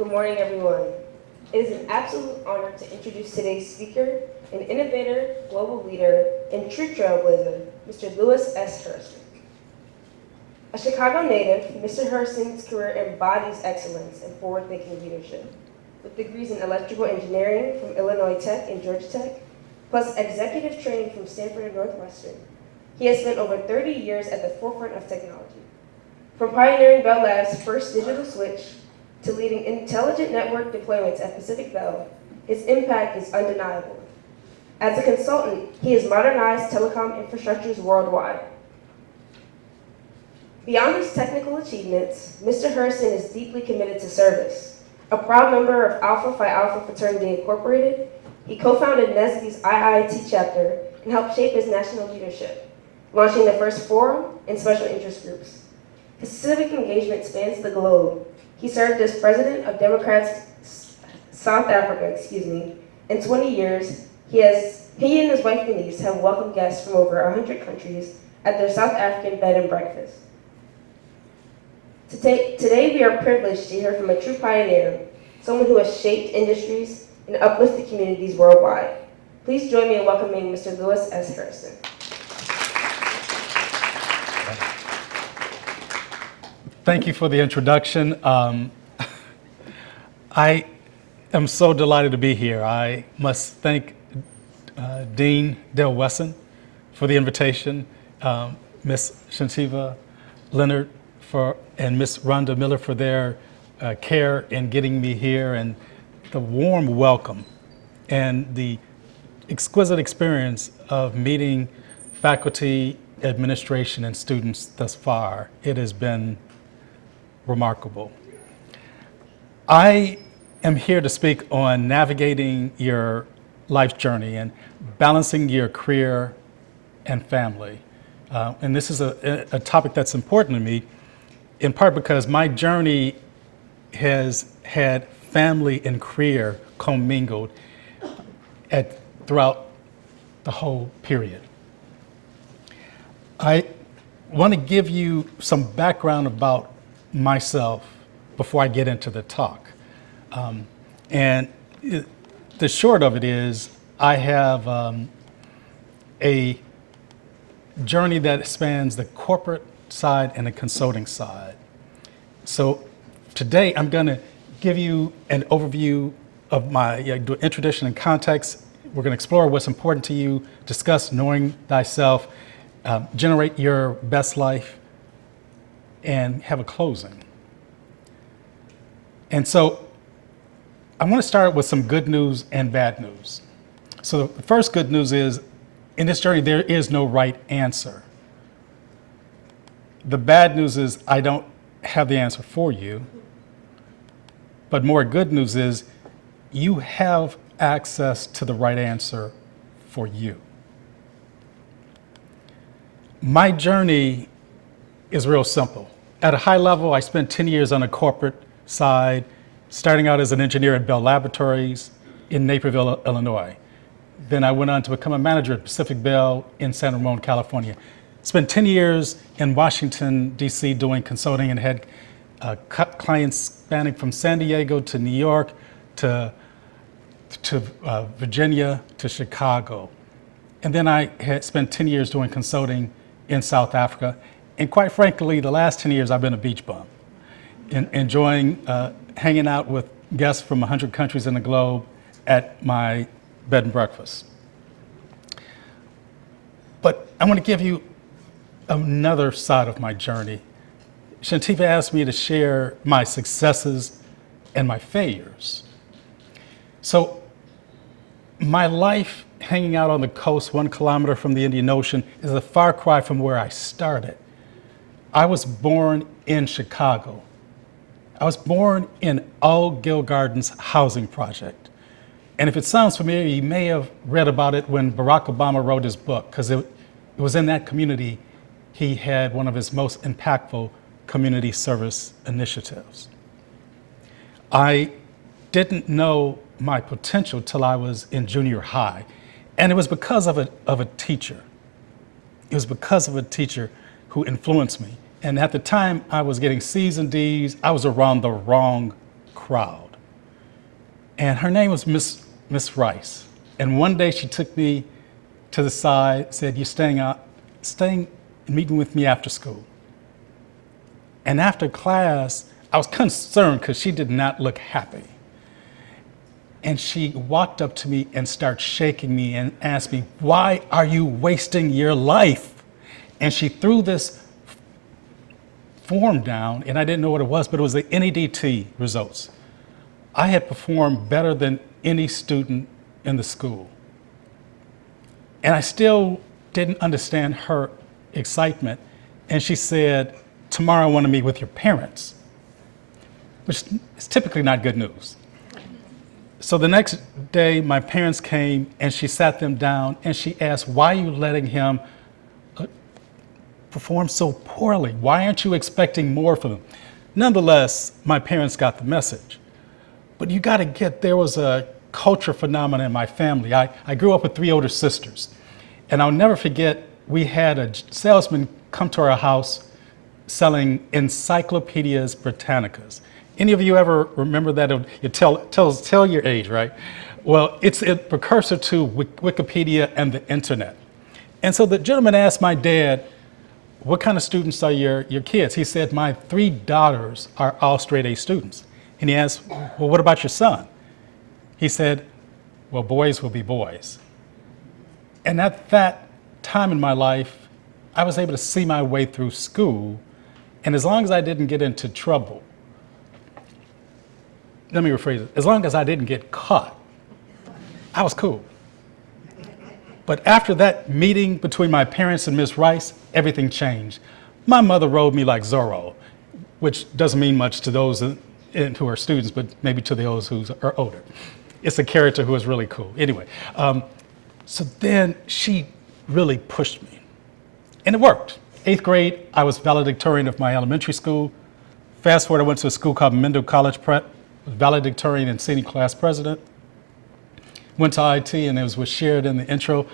Good morning, everyone. It is an absolute honor to introduce today's speaker, an innovator, global leader, and true trailblazer, Mr. Lewis S. Hureston. A Chicago native, Mr. Hureston's career embodies excellence and forward-thinking leadership. With degrees in electrical engineering from Illinois Tech and Georgia Tech, plus executive training from Stanford and Northwestern, he has spent over 30 years at the forefront of technology. From pioneering Bell Labs' first digital switch to leading intelligent network deployments at Pacific Bell, his impact is undeniable. As a consultant, he has modernized telecom infrastructures worldwide. Beyond his technical achievements, Mr. Hureston is deeply committed to service. A proud member of Alpha Phi Alpha Fraternity Incorporated, he co-founded NESB's IIT chapter and helped shape his national leadership, launching the first forum and special interest groups. His civic engagement spans the globe. He served as president of Democrats South Africa, In 20 years, he and his wife Denise have welcomed guests from over 100 countries at their South African bed and breakfast. Today we are privileged to hear from a true pioneer, someone who has shaped industries and uplifted communities worldwide. Please join me in welcoming Mr. Lewis S. Hureston. Thank you for the introduction. I am so delighted to be here. I must thank Dean Del Wesson for the invitation, Ms. Shantiva Leonard and Ms. Rhonda Miller for their care in getting me here, and the warm welcome and the exquisite experience of meeting faculty, administration, and students thus far. It has been remarkable. I am here to speak on navigating your life journey and balancing your career and family. And this is a topic that's important to me, in part because my journey has had family and career commingled throughout the whole period. I want to give you some background about myself before I get into the talk. The short of it is I have a journey that spans the corporate side and the consulting side. So today I'm going to give you an overview of my introduction and context. We're going to explore what's important to you, discuss knowing thyself, generate your best life, and have a closing. And so I want to start with some good news and bad news. So the first good news is, in this journey, there is no right answer. The bad news is I don't have the answer for you. But more good news is you have access to the right answer for you. My journey is real simple. At a high level, I spent 10 years on the corporate side, starting out as an engineer at Bell Laboratories in Naperville, Illinois. Then I went on to become a manager at Pacific Bell in San Ramon, California. Spent 10 years in Washington, D.C. doing consulting and had clients spanning from San Diego to New York to Virginia to Chicago. And then I had spent 10 years doing consulting in South Africa. And quite frankly, the last 10 years I've been a beach bum, enjoying hanging out with guests from 100 countries in the globe at my bed and breakfast. But I want to give you another side of my journey. Shantiva asked me to share my successes and my failures. So my life hanging out on the coast 1 kilometer from the Indian Ocean is a far cry from where I started. I was born in Chicago. I was born in Al Gilgarden's housing project. And if it sounds familiar, you may have read about it when Barack Obama wrote his book, because it was in that community he had one of his most impactful community service initiatives. I didn't know my potential till I was in junior high, and it was because of a teacher. It was because of a teacher who influenced me. And at the time I was getting C's and D's, I was around the wrong crowd. And her name was Miss Rice. And one day she took me to the side, said, "You're staying and meeting with me after school." And after class, I was concerned because she did not look happy. And she walked up to me and started shaking me and asked me, "Why are you wasting your life?" And she threw this form down, and I didn't know what it was, but it was the NEDT results. I had performed better than any student in the school. And I still didn't understand her excitement. And she said, "Tomorrow I want to meet with your parents," which is typically not good news. So the next day, my parents came and she sat them down and she asked, "Why are you letting him perform so poorly? Why aren't you expecting more from him?" Nonetheless, my parents got the message. But you got to get, there was a culture phenomenon in my family. I grew up with 3 older sisters. And I'll never forget, we had a salesman come to our house selling Encyclopedias Britannicas. Any of you ever remember that? You tell your age, right? Well, it's a precursor to Wikipedia and the internet. And so the gentleman asked my dad, "What kind of students are your kids?" He said, "My 3 daughters are all straight A students." And he asked, "Well, what about your son?" He said, "Well, boys will be boys." And at that time in my life, I was able to see my way through school. And as long as I didn't get into trouble, let me rephrase it, as long as I didn't get caught, I was cool. But after that meeting between my parents and Miss Rice, everything changed. My mother rode me like Zorro, which doesn't mean much to those who are students, but maybe to those who are older. It's a character who is really cool. Anyway, so then she really pushed me. And it worked. 8th grade, I was valedictorian of my elementary school. Fast forward, I went to a school called Mendel College Prep, was valedictorian and senior class president. Went to IT, and it was shared in the intro.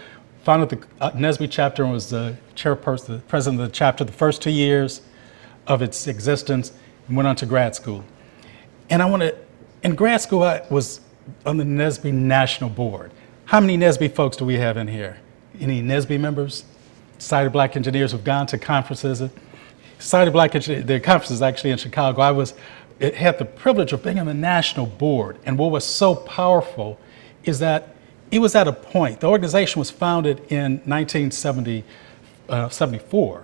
Founded the NSBE chapter and was the chairperson, the president of the chapter the first 2 years of its existence, and went on to grad school. And in grad school, I was on the NSBE National Board. How many NSBE folks do we have in here? Any NSBE members? Society of Black Engineers who've gone to conferences. Society of Black Engineers, the conference is actually in Chicago. It had the privilege of being on the national board. And what was so powerful is that it was at a point, the organization was founded in 1974.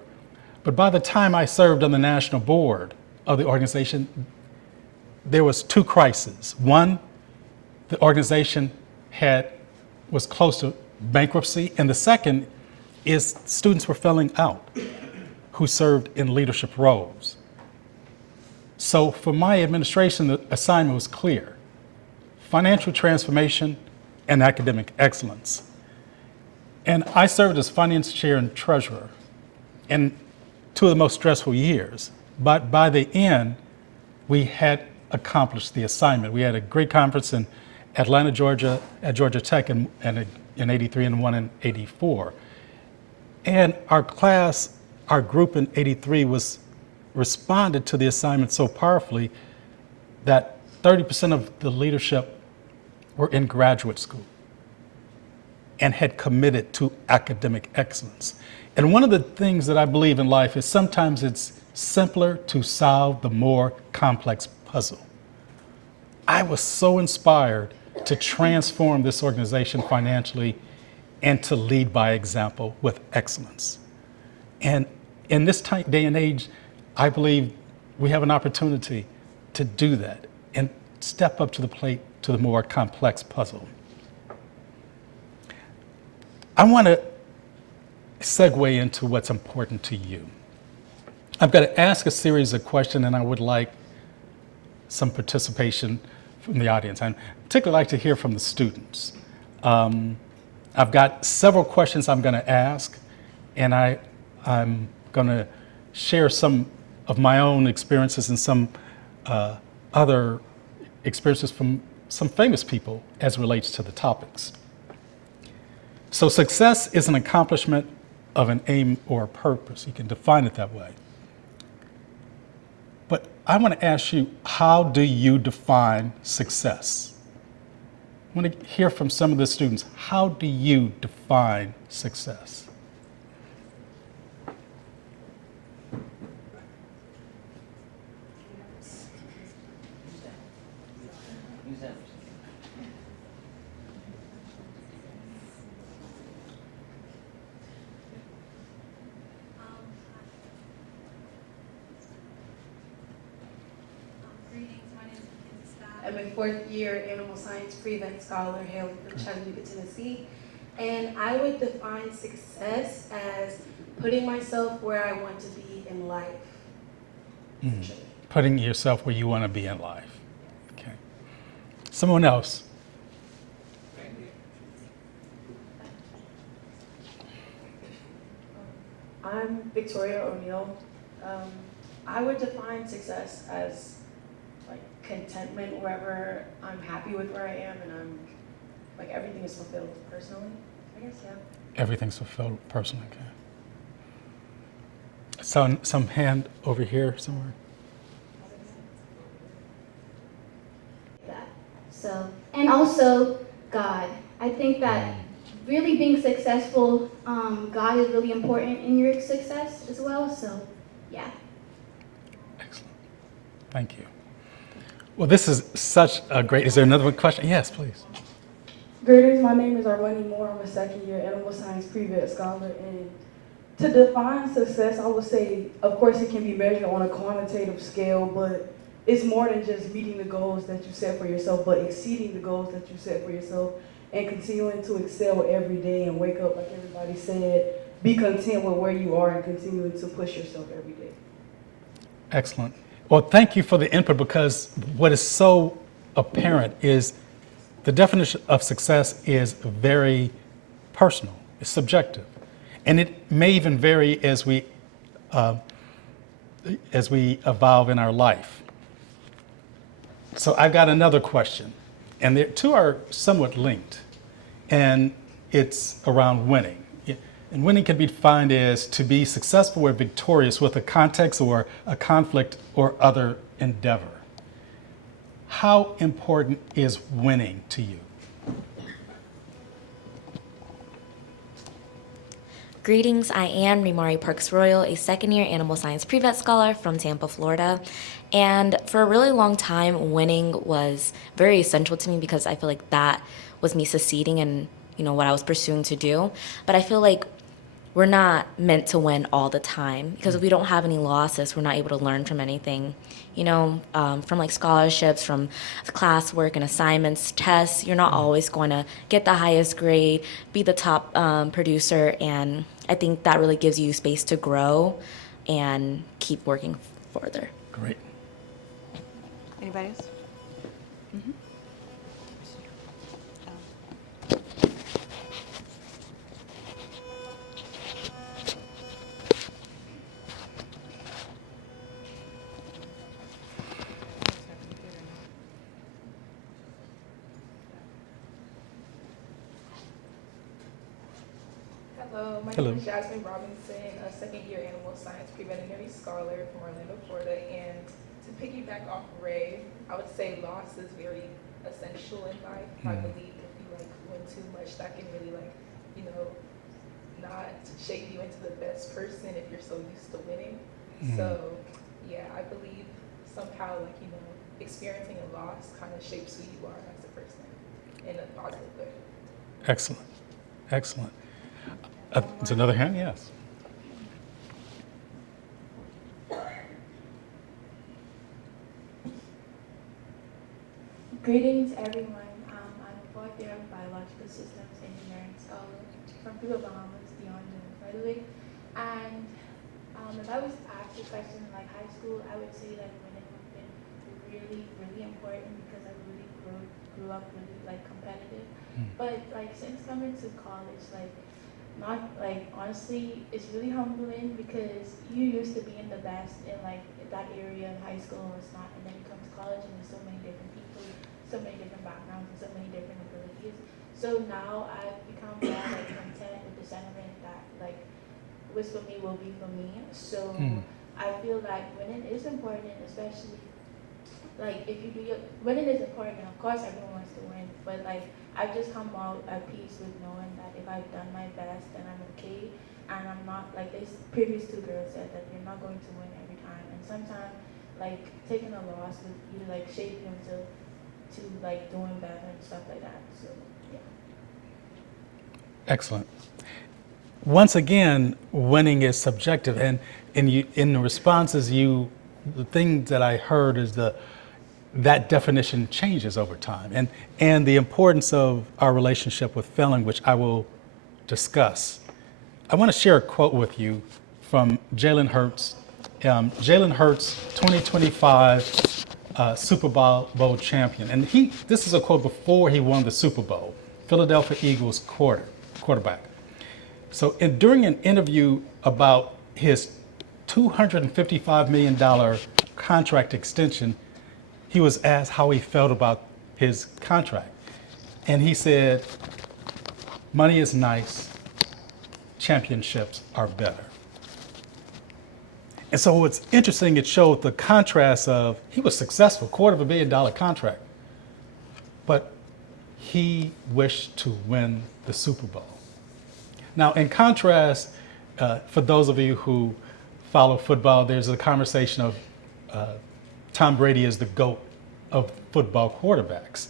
But by the time I served on the national board of the organization, there was 2 crises. One, the organization was close to bankruptcy, and the second is students were filling out who served in leadership roles. So for my administration, the assignment was clear: financial transformation and academic excellence. And I served as finance chair and treasurer in 2 of the most stressful years. But by the end, we had accomplished the assignment. We had a great conference in Atlanta, Georgia, at Georgia Tech in '83 and one in '84. And our group in '83 responded to the assignment so powerfully that 30% of the leadership were in graduate school and had committed to academic excellence. And one of the things that I believe in life is sometimes it's simpler to solve the more complex puzzle. I was so inspired to transform this organization financially and to lead by example with excellence. And in this day and age, I believe we have an opportunity to do that and step up to the plate to the more complex puzzle. I want to segue into what's important to you. I've got to ask a series of questions, and I would like some participation from the audience. I'd particularly like to hear from the students. I've got several questions I'm going to ask, and I'm going to share some of my own experiences and some other experiences from some famous people as it relates to the topics. So success is an accomplishment of an aim or a purpose. You can define it that way. But I want to ask you, how do you define success? I want to hear from some of the students. How do you define success? Greetings, my name is Mackenzie Scott. I'm a fourth-year animal science pre-vet scholar hailing from Chattanooga, Tennessee. And I would define success as putting myself where I want to be in life. Putting yourself where you want to be in life. Okay. Someone else. I'm Victoria O'Neill. I would define success as like contentment wherever I'm happy with where I am and I'm like everything is fulfilled personally. I guess, yeah. Everything's fulfilled personally. Okay. Some hand over here somewhere. That. So, and also God. I think that really being successful, God is really important in your success as well. So, yeah. Excellent. Thank you. Well, this is such a great. Is there another question? Yes, please. Greetings, my name is Arlene Moore. I'm a second-year animal science pre-vet scholar, and to define success, I would say, of course, it can be measured on a quantitative scale, but it's more than just meeting the goals that you set for yourself, but exceeding the goals that you set for yourself and continuing to excel every day and wake up, like everybody said, be content with where you are and continuing to push yourself every day. Excellent. Well, thank you for the input, because what is so apparent is the definition of success is very personal, it's subjective. And it may even vary as we evolve in our life. So I've got another question, and the two are somewhat linked, and it's around winning. And winning can be defined as to be successful or victorious with a context or a conflict or other endeavor. How important is winning to you? Greetings, I am Rimari Parks Royal, a second-year animal science pre-vet scholar from Tampa, Florida. And for a really long time, winning was very essential to me because I feel like that was me succeeding in, what I was pursuing to do. But I feel like we're not meant to win all the time, because if we don't have any losses, we're not able to learn from anything. From like scholarships, from classwork and assignments, tests, you're not always going to get the highest grade, be the top producer, and I think that really gives you space to grow and keep working further. Great. Anybody else? Hello, my Hello. name is Jasmine Robinson, a second-year animal science pre-veterinary scholar from Orlando, Florida. And to piggyback off Ray, I would say loss is very essential in life. I believe if you win too much, that can really not shape you into the best person if you're so used to winning. So yeah, I believe somehow experiencing a loss kind of shapes who you are as a person in a positive way. Excellent. Excellent. There's another hand? Yes. Greetings, everyone. I'm a fourth-year biological systems engineering scholar from Cuba, Bahamas, beyond Frederick. And if I was asked a question in high school, I would say that winning would have been really, really important because I really grew up really competitive. But since coming to college, honestly, it's really humbling because you used to being the best in that area in high school and it's not, and then you come to college and there's so many different people, so many different backgrounds and so many different abilities. So now I've become more content with the sentiment that what's for me will be for me. So I feel like winning is important, especially like if you do your winning is important, and of course everyone wants to win, but like I've just come out at peace with knowing that if I've done my best, then I'm okay, and I'm not like this previous two girls said that you're not going to win every time, and sometimes like taking a loss would you like shape you to like doing better and stuff like that. So yeah. Excellent. Once again, winning is subjective, and in the responses, the thing that I heard is that definition changes over time, and the importance of our relationship with failing, which I will discuss. I want to share a quote with you from Jalen Hurts. Jalen Hurts, 2025 Super Bowl champion, and this is a quote before he won the Super Bowl. Philadelphia Eagles quarterback. So during an interview about his $255 million contract extension, he was asked how he felt about his contract. And he said, money is nice, championships are better. And so what's interesting, it showed the contrast of, he was successful, $250 million contract, but he wished to win the Super Bowl. Now, in contrast, for those of you who follow football, there's a conversation of Tom Brady is the GOAT of football quarterbacks.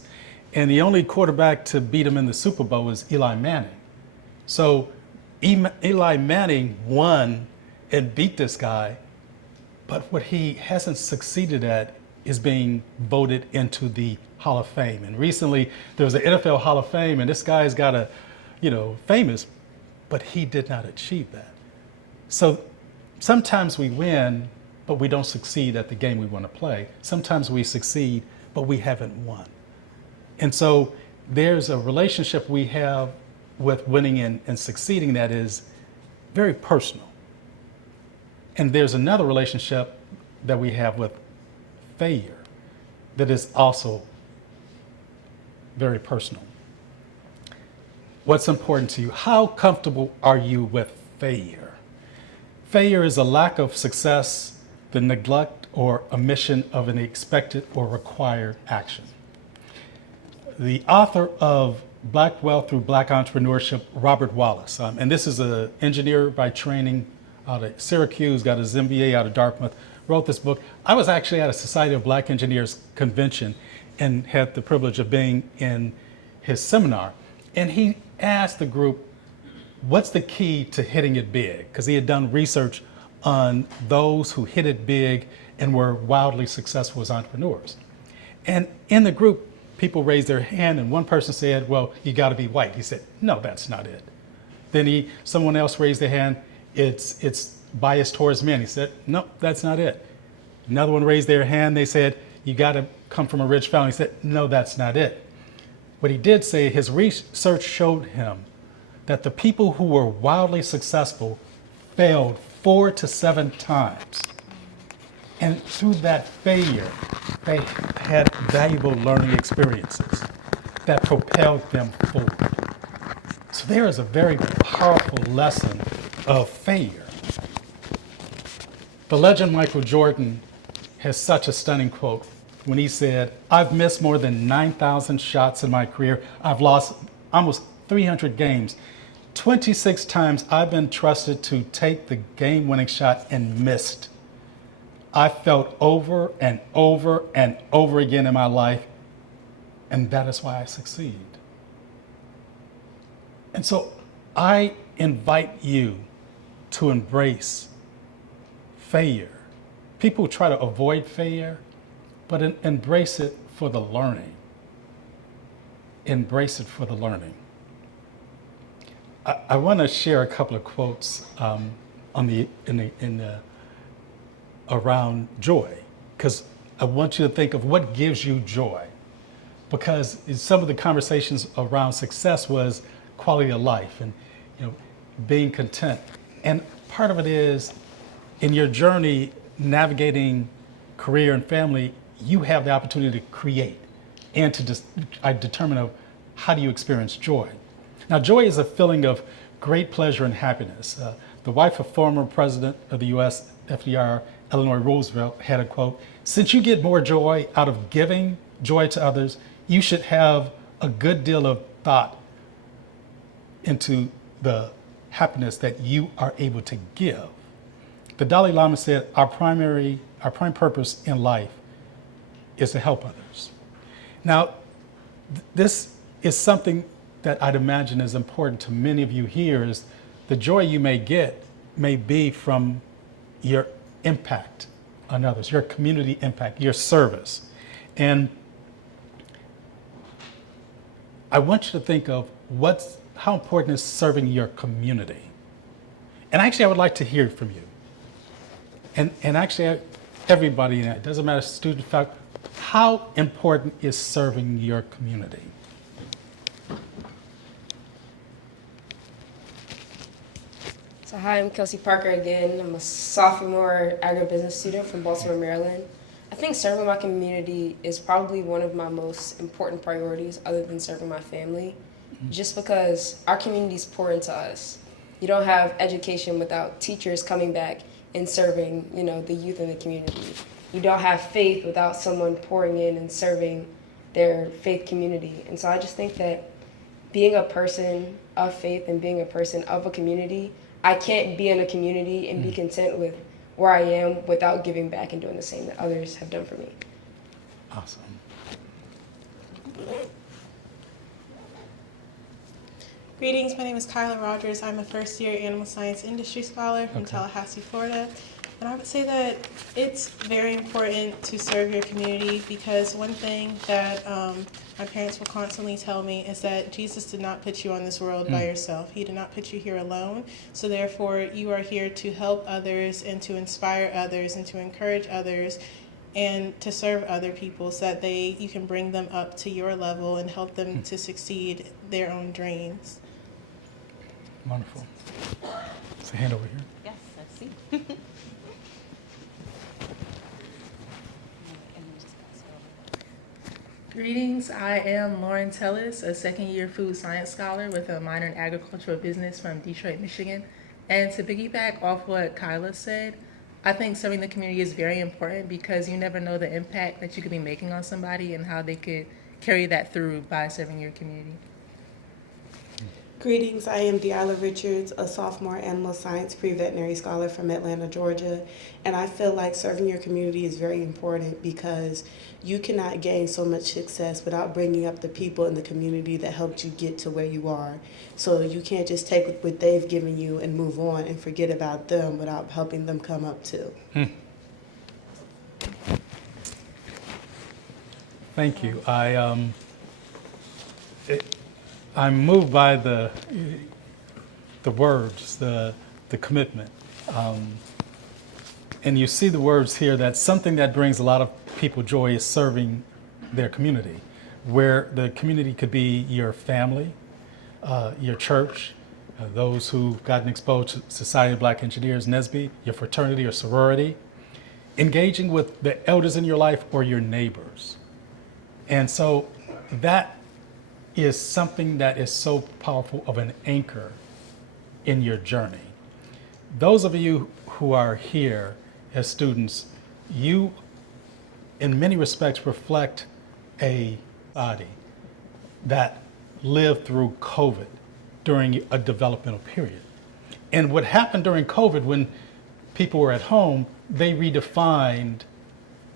And the only quarterback to beat him in the Super Bowl is Eli Manning. So Eli Manning won and beat this guy, but what he hasn't succeeded at is being voted into the Hall of Fame. And recently there was an NFL Hall of Fame, and this guy's got famous, but he did not achieve that. So sometimes we win, but we don't succeed at the game we want to play. Sometimes we succeed, but we haven't won. And so there's a relationship we have with winning and succeeding that is very personal. And there's another relationship that we have with failure that is also very personal. What's important to you? How comfortable are you with failure? Failure is a lack of success, the neglect or omission of an expected or required action. The author of Black Wealth Through Black Entrepreneurship, Robert Wallace, and this is an engineer by training out of Syracuse, got his MBA out of Dartmouth, wrote this book. I was actually at a Society of Black Engineers convention and had the privilege of being in his seminar. And he asked the group, what's the key to hitting it big? Because he had done research on those who hit it big and were wildly successful as entrepreneurs. And in the group, people raised their hand, and one person said, well, you got to be white. He said, no, that's not it. Then someone else raised their hand, it's biased towards men. He said, no, that's not it. Another one raised their hand, they said, you got to come from a rich family. He said, no, that's not it. But he did say his research showed him that the people who were wildly successful failed 4 to 7 times. And through that failure, they had valuable learning experiences that propelled them forward. So there is a very powerful lesson of failure. The legend Michael Jordan has such a stunning quote when he said, I've missed more than 9,000 shots in my career. I've lost almost 300 games. 26 times I've been trusted to take the game-winning shot and missed. I felt over and over and over again in my life, and that is why I succeed. And so I invite you to embrace failure. People try to avoid failure, but embrace it for the learning. Embrace it for the learning. I want to share a couple of quotes around joy, because I want you to think of what gives you joy. Because some of the conversations around success was quality of life and being content. And part of it is in your journey navigating career and family, you have the opportunity to create and to determine of how do you experience joy. Now, joy is a feeling of great pleasure and happiness. The wife of former president of the U.S., FDR, Eleanor Roosevelt, had a quote, Since you get more joy out of giving joy to others, you should have a good deal of thought into the happiness that you are able to give. The Dalai Lama said our prime purpose in life is to help others. Now, this is something that I'd imagine is important to many of you here, is the joy you may get may be from your impact on others, your community impact, your service. And I want you to think of how important is serving your community. And actually, I would like to hear from you. And actually, everybody, it doesn't matter, student, faculty, how important is serving your community? So hi, I'm Kelsey Parker again. I'm a sophomore agribusiness student from Baltimore, Maryland. I think serving my community is probably one of my most important priorities other than serving my family, just because our communities pour into us. You don't have education without teachers coming back and serving, the youth in the community. You don't have faith without someone pouring in and serving their faith community. And so I just think that being a person of faith and being a person of a community, I can't be in a community and be content with where I am without giving back and doing the same that others have done for me. Awesome. Greetings, my name is Kyla Rogers. I'm a first-year animal science industry scholar from Okay. Tallahassee, Florida. And I would say that it's very important to serve your community, because one thing that my parents will constantly tell me is that Jesus did not put you on this world by yourself. He did not put you here alone. So therefore, you are here to help others and to inspire others and to encourage others and to serve other people so that you can bring them up to your level and help them to succeed their own dreams. Wonderful. There's a hand over here. Yes, I see. Greetings, I am Lauren Tellis, a second-year food science scholar with a minor in agricultural business from Detroit, Michigan. And to piggyback off what Kyla said, I think serving the community is very important because you never know the impact that you could be making on somebody and how they could carry that through by serving your community. Greetings, I am Deila Richards, a sophomore animal science pre-veterinary scholar from Atlanta, Georgia. And I feel like serving your community is very important because you cannot gain so much success without bringing up the people in the community that helped you get to where you are. So you can't just take what they've given you and move on and forget about them without helping them come up too. Thank you. I'm moved by the words, the commitment. And you see the words here that something that brings a lot of people joy is serving their community, where the community could be your family, your church, those who've gotten exposed to Society of Black Engineers, NSBE, your fraternity or sorority, engaging with the elders in your life or your neighbors. And so that is something that is so powerful of an anchor in your journey. Those of you who are here as students, you in many respects reflect a body that lived through COVID during a developmental period. And what happened during COVID, when people were at home, they redefined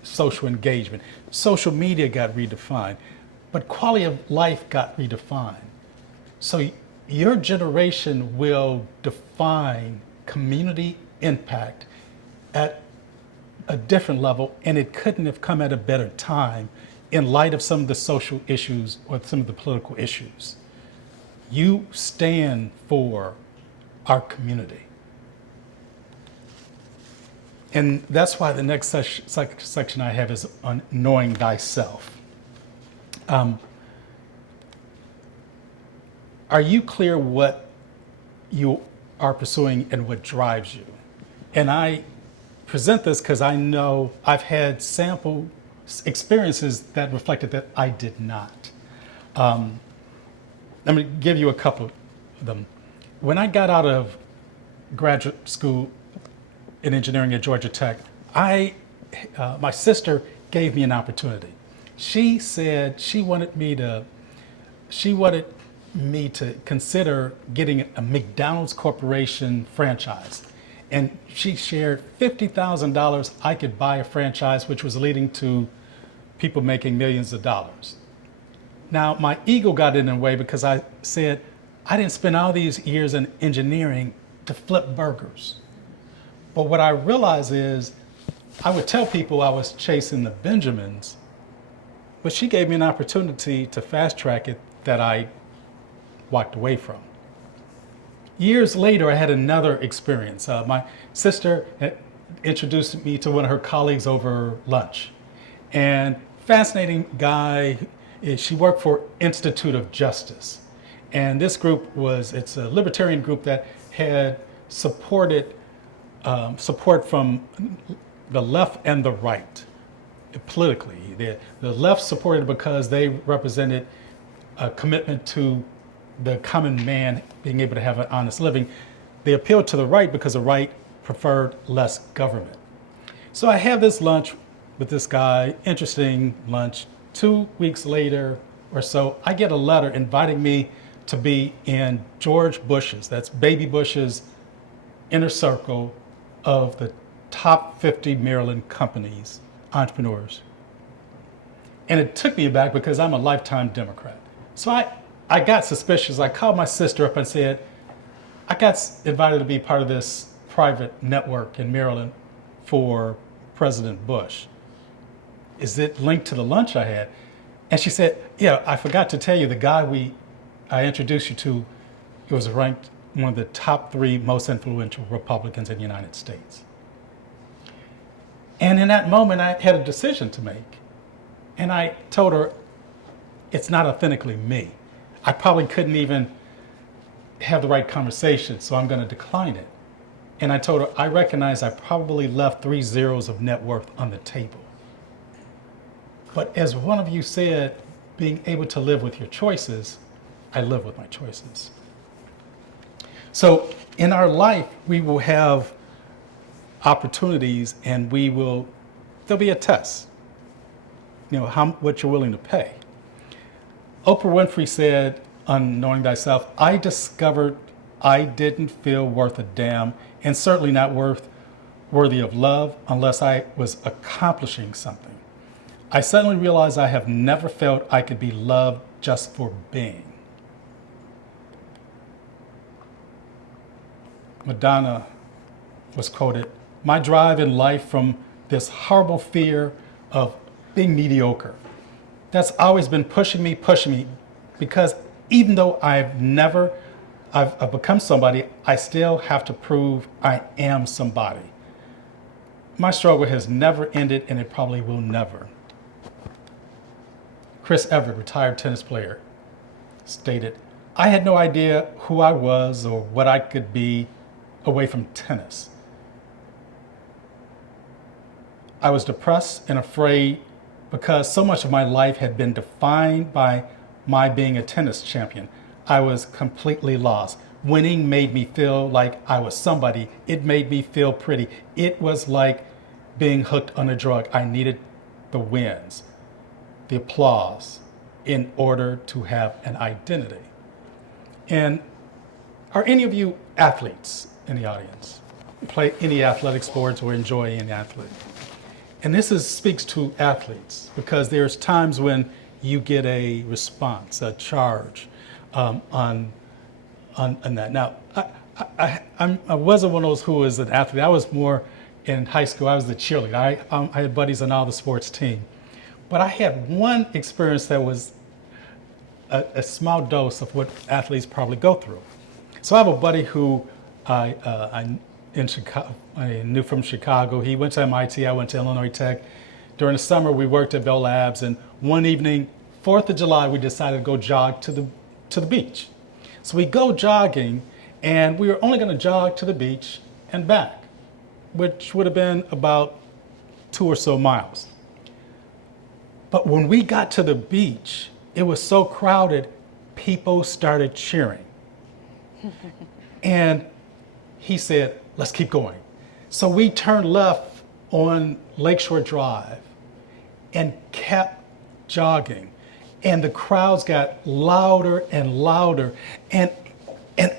social engagement. Social media got redefined, but quality of life got redefined. So your generation will define community impact at a different level, and it couldn't have come at a better time in light of some of the social issues or some of the political issues. You stand for our community. And that's why the next section I have is on knowing thyself. Are you clear what you are pursuing and what drives you? And I present this because I know I've had sample experiences that reflected that I did not. I'm going to give you a couple of them. When I got out of graduate school in engineering at Georgia Tech, I my sister gave me an opportunity. She said she wanted me to consider getting a McDonald's Corporation franchise. And she shared $50,000 I could buy a franchise, which was leading to people making millions of dollars. Now, my ego got in the way because I said, I didn't spend all these years in engineering to flip burgers. But what I realized is I would tell people I was chasing the Benjamins, but she gave me an opportunity to fast track it that I walked away from. Years later, I had another experience. My sister introduced me to one of her colleagues over lunch. And fascinating guy, she worked for Institute of Justice. And this group it's a libertarian group that had supported support from the left and the right politically. The left supported because they represented a commitment to the common man being able to have an honest living. They appealed to the right because the right preferred less government. So I have this lunch with this guy, interesting lunch. 2 weeks later or so, I get a letter inviting me to be in George Bush's, that's baby Bush's, inner circle of the top 50 Maryland companies, entrepreneurs. And it took me back because I'm a lifetime Democrat. So I got suspicious. I called my sister up and said, I got invited to be part of this private network in Maryland for President Bush. Is it linked to the lunch I had? And she said, yeah, I forgot to tell you, the guy I introduced you to, he was ranked one of the top 3 most influential Republicans in the United States. And in that moment, I had a decision to make. And I told her, it's not authentically me. I probably couldn't even have the right conversation, so I'm going to decline it. And I told her, I recognize I probably left 3 zeros of net worth on the table. But as one of you said, being able to live with your choices, I live with my choices. So in our life, we will have opportunities and there'll be a test. What you're willing to pay. Oprah Winfrey said on Knowing Thyself, I discovered I didn't feel worth a damn and certainly not worthy of love unless I was accomplishing something. I suddenly realized I have never felt I could be loved just for being. Madonna was quoted, my drive in life from this horrible fear of being mediocre. That's always been pushing me, because even though I've become somebody, I still have to prove I am somebody. My struggle has never ended and it probably will never. Chris Evert, retired tennis player, stated, I had no idea who I was or what I could be away from tennis. I was depressed and afraid because so much of my life had been defined by my being a tennis champion. I was completely lost. Winning made me feel like I was somebody. It made me feel pretty. It was like being hooked on a drug. I needed the wins, the applause, in order to have an identity. And are any of you athletes in the audience? Play any athletic sports or enjoy any athlete? And this speaks to athletes because there's times when you get a response, a charge on that. Now, I wasn't one of those who was an athlete. I was more in high school. I was the cheerleader. I had buddies on all the sports team. But I had one experience that was a small dose of what athletes probably go through. So I have a buddy who I knew from Chicago. He went to MIT, I went to Illinois Tech. During the summer, we worked at Bell Labs, and one evening, 4th of July, we decided to go jog to the beach. So we go jogging, and we were only going to jog to the beach and back, which would have been about 2 or so miles. But when we got to the beach, it was so crowded, people started cheering. And he said, let's keep going. So we turned left on Lakeshore Drive and kept jogging. And the crowds got louder and louder, and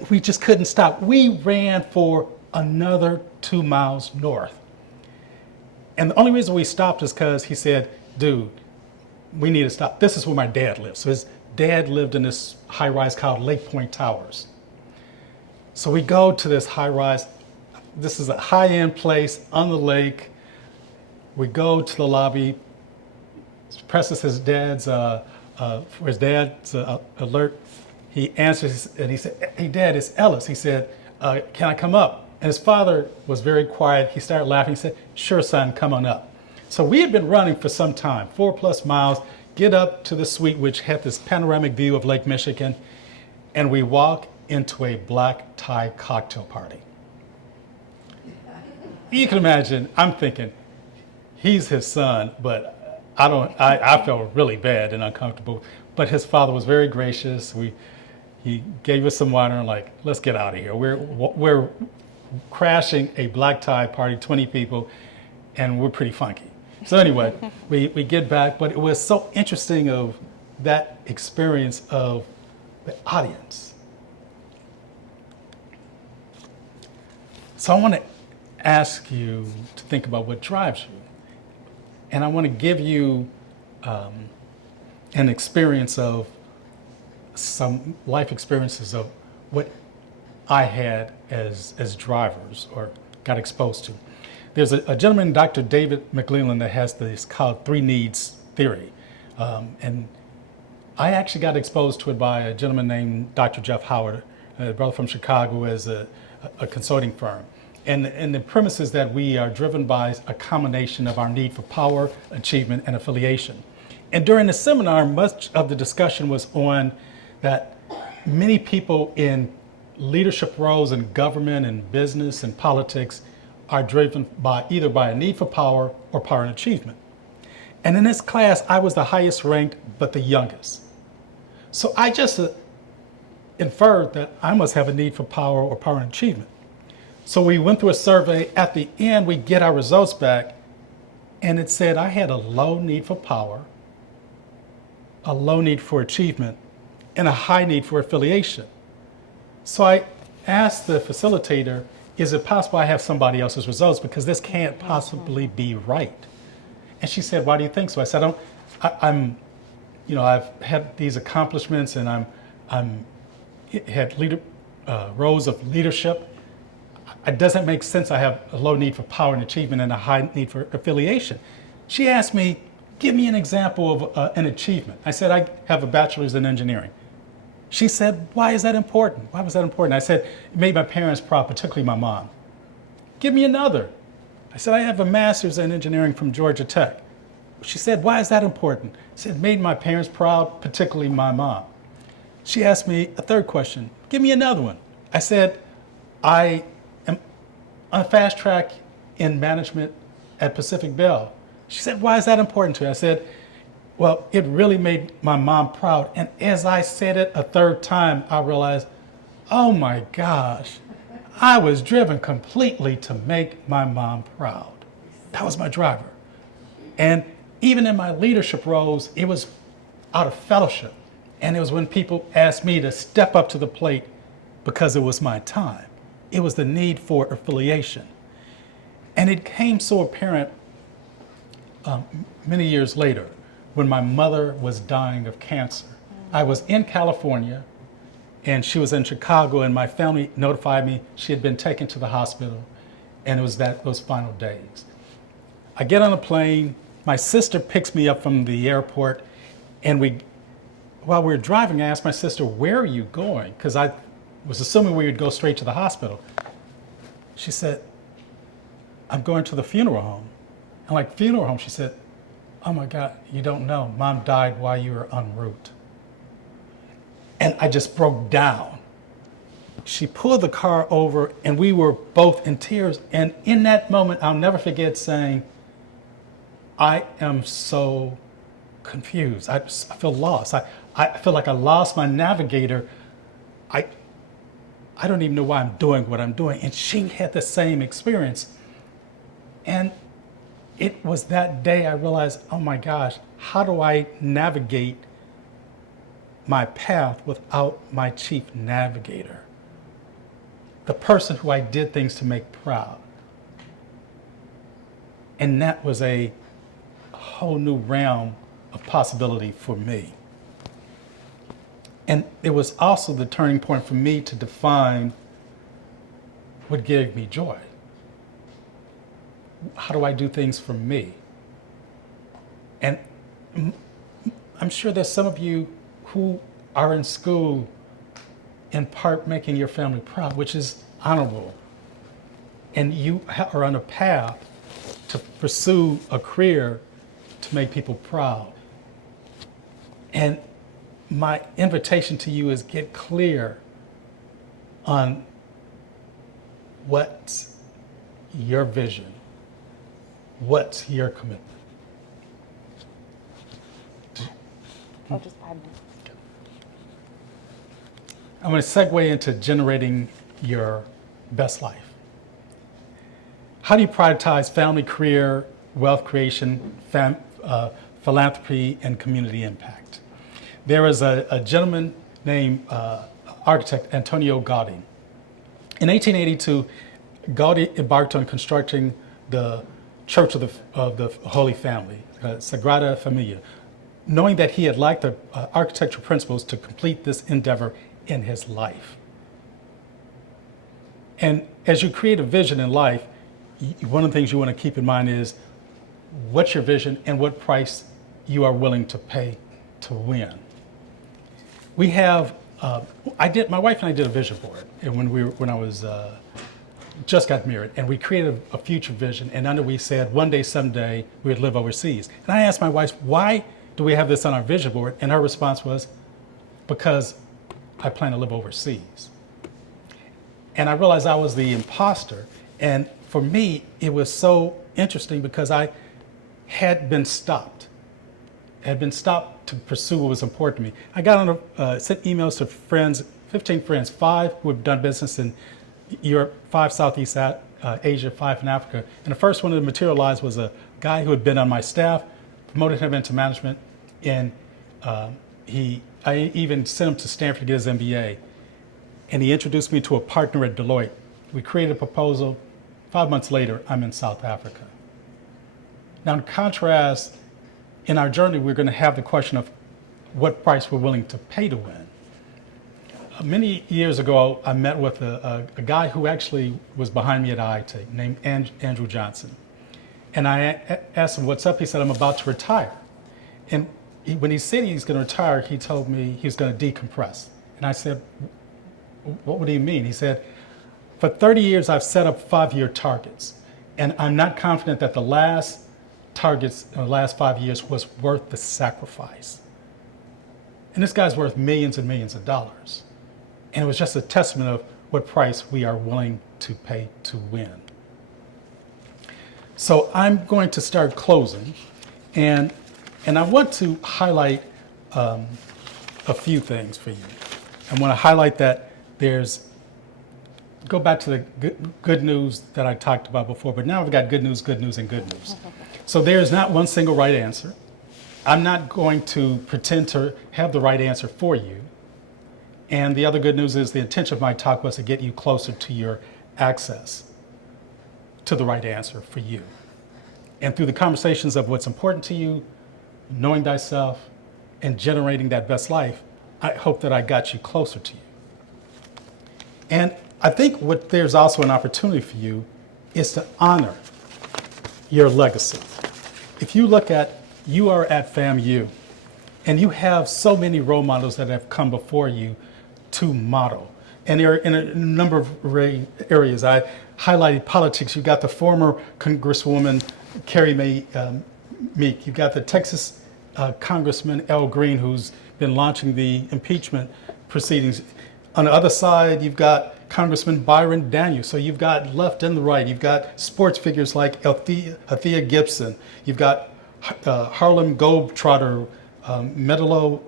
we just couldn't stop. We ran for another 2 miles north. And the only reason we stopped is because he said, dude, we need to stop. This is where my dad lives. So his dad lived in this high-rise called Lake Point Towers. So we go to this high-rise. This is a high-end place on the lake. We go to the lobby, presses his dad's, for his dad's alert. He answers and he said, hey, Dad, it's Ellis. He said, can I come up? And his father was very quiet. He started laughing. He said, sure, son, come on up. So we had been running for some time, 4+ miles, get up to the suite, which had this panoramic view of Lake Michigan, and we walk into a black tie cocktail party. You can imagine, I'm thinking, he's his son, but I felt really bad and uncomfortable. But his father was very gracious. He gave us some water and like, let's get out of here. We're crashing a black tie party, 20 people, and we're pretty funky. So anyway, we get back, but it was so interesting of that experience of the audience. So I want to ask you to think about what drives you. And I want to give you an experience of some life experiences of what I had as drivers or got exposed to. There's a gentleman, Dr. David McClellan, that has this called 3 needs theory. And I actually got exposed to it by a gentleman named Dr. Jeff Howard, a brother from Chicago, as a consulting firm. And the premise is that we are driven by a combination of our need for power, achievement, and affiliation. And during the seminar, much of the discussion was on that many people in leadership roles in government and business and politics are driven by either by a need for power or power and achievement. And in this class, I was the highest ranked, but the youngest. So I just inferred that I must have a need for power or power and achievement. So we went through a survey. At the end, we get our results back, and it said I had a low need for power, a low need for achievement, and a high need for affiliation. So I asked the facilitator, is it possible I have somebody else's results, because this can't possibly be right? And she said, why do you think so? I said, I've had these accomplishments, and I'm had roles of leadership. It doesn't make sense I have a low need for power and achievement and a high need for affiliation. She asked me, give me an example of an achievement. I said, I have a bachelor's in engineering. She said, why is that important? Why was that important? I said, it made my parents proud, particularly my mom. Give me another. I said, I have a master's in engineering from Georgia Tech. She said, why is that important? I said, it made my parents proud, particularly my mom. She asked me a third question, give me another one. I said, I am on a fast track in management at Pacific Bell. She said, why is that important to you? I said, well, it really made my mom proud. And as I said it a third time, I realized, oh my gosh, I was driven completely to make my mom proud. That was my driver. And even in my leadership roles, it was out of fellowship. And it was when people asked me to step up to the plate because it was my time. It was the need for affiliation. And it came so apparent many years later when my mother was dying of cancer. I was in California and she was in Chicago, and my family notified me she had been taken to the hospital, and it was those final days. I get on a plane, my sister picks me up from the airport, and while we were driving, I asked my sister, where are you going? Because I was assuming we would go straight to the hospital. She said, I'm going to the funeral home. I'm like, funeral home? She said, oh my God, you don't know. Mom died while you were en route. And I just broke down. She pulled the car over, and we were both in tears. And in that moment, I'll never forget saying, I am so confused. I feel lost. I feel like I lost my navigator. I don't even know why I'm doing what I'm doing. And she had the same experience. And it was that day I realized, oh my gosh, how do I navigate my path without my chief navigator? The person who I did things to make proud. And that was a whole new realm of possibility for me. And it was also the turning point for me to define what gave me joy. How do I do things for me? And I'm sure there's some of you who are in school in part making your family proud, which is honorable. And you are on a path to pursue a career to make people proud. And my invitation to you is get clear on what's your vision, what's your commitment. Oh, just 5 minutes. I'm going to segue into generating your best life. How do you prioritize family, career, wealth creation, philanthropy, and community impact? There is a gentleman named architect Antonio Gaudi. In 1882, Gaudi embarked on constructing the Church of the Holy Family, Sagrada Familia, knowing that he had lacked the architectural principles to complete this endeavor in his life. And as you create a vision in life, one of the things you want to keep in mind is what's your vision and what price you are willing to pay to win. We have, my wife and I did a vision board, and when I was just got married, and we created a future vision, and under we said one day, someday, we would live overseas. And I asked my wife, why do we have this on our vision board? And her response was, because I plan to live overseas. And I realized I was the imposter. And for me, it was so interesting because I had been stopped. To pursue what was important to me. I got on sent emails to friends, 15 friends, 5 who have done business in Europe, 5 Southeast Asia, 5 in Africa. And the first one that materialized was a guy who had been on my staff, promoted him into management, and I even sent him to Stanford to get his MBA. And he introduced me to a partner at Deloitte. We created a proposal. 5 months later, I'm in South Africa. Now, in contrast, in our journey, we're going to have the question of what price we're willing to pay to win. Many years ago, I met with a guy who actually was behind me at IIT named Andrew Johnson. And I asked him, what's up? He said, I'm about to retire. And when he said he's going to retire, he told me he was going to decompress. And I said, what do you mean? He said, for 30 years, I've set up 5-year targets. And I'm not confident that the last targets in the last 5 years was worth the sacrifice. And this guy's worth millions and millions of dollars. And it was just a testament of what price we are willing to pay to win. So I'm going to start closing, and I want to highlight a few things for you. I want to highlight that go back to the good news that I talked about before, but now I've got good news, and good news. So there's not one single right answer. I'm not going to pretend to have the right answer for you. And the other good news is the intention of my talk was to get you closer to your access to the right answer for you. And through the conversations of what's important to you, knowing thyself, and generating that best life, I hope that I got you closer to you. And I think there's also an opportunity for you is to honor your legacy. If you look at, you are at FAMU, and you have so many role models that have come before you to model. And they're in a number of areas. I highlighted politics. You've got the former Congresswoman Carrie Mae Meek. You've got the Texas Congressman Al Green, who's been launching the impeachment proceedings. On the other side, you've got Congressman Byron Daniels. So you've got left and the right. You've got sports figures like Althea Gibson. You've got Harlem Globetrotter, Medalo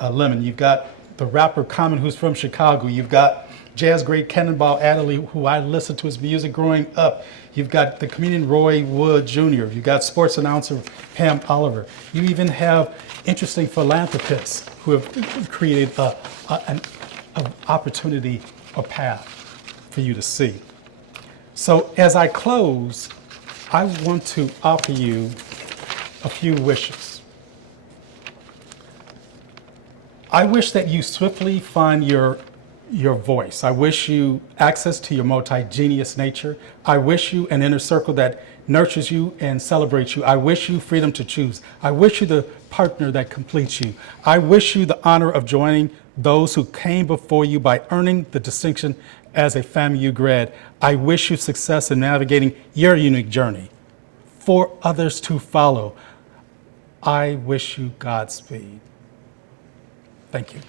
Lemon. You've got the rapper Common, who's from Chicago. You've got jazz great Cannonball Adderley, who I listened to his music growing up. You've got the comedian Roy Wood Jr. You've got sports announcer Pam Oliver. You even have interesting philanthropists who have created an opportunity, a path for you to see. So as I close, I want to offer you a few wishes. I wish that you swiftly find your voice. I wish you access to your multi-genius nature. I wish you an inner circle that nurtures you and celebrates you. I wish you freedom to choose. I wish you the partner that completes you. I wish you the honor of joining those who came before you by earning the distinction as a FAMU grad. I wish you success in navigating your unique journey for others to follow. I wish you Godspeed. Thank you.